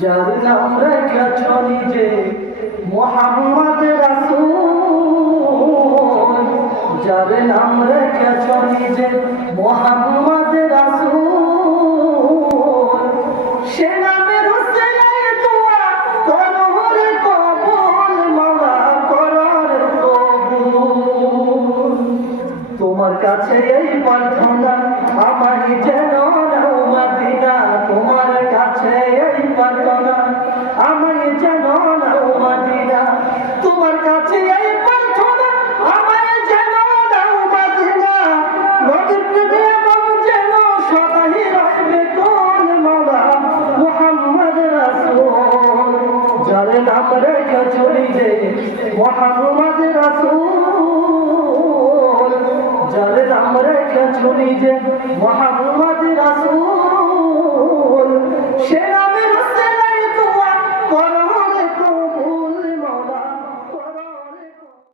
যার নাম মোহাম্মদ রাসূল। যার নাম রেখেছ নিজে, মোহাম্মদ রাসূল। সে কবুল। তোমার কাছে এই প্রার্থনা আমার যেন মদিনা। তোমার কাছে এই প্রার্থনা আমার যেন মদিনা। নবীর প্রেমে মন যেন সদাই রাখবে কোন মাওলা মুহাম্মদ রাসূল, যার নাম রেখে চলি যে মোহাম্মদ রাসূল, যার নাম রেখে চলি যে মোহাম্মদ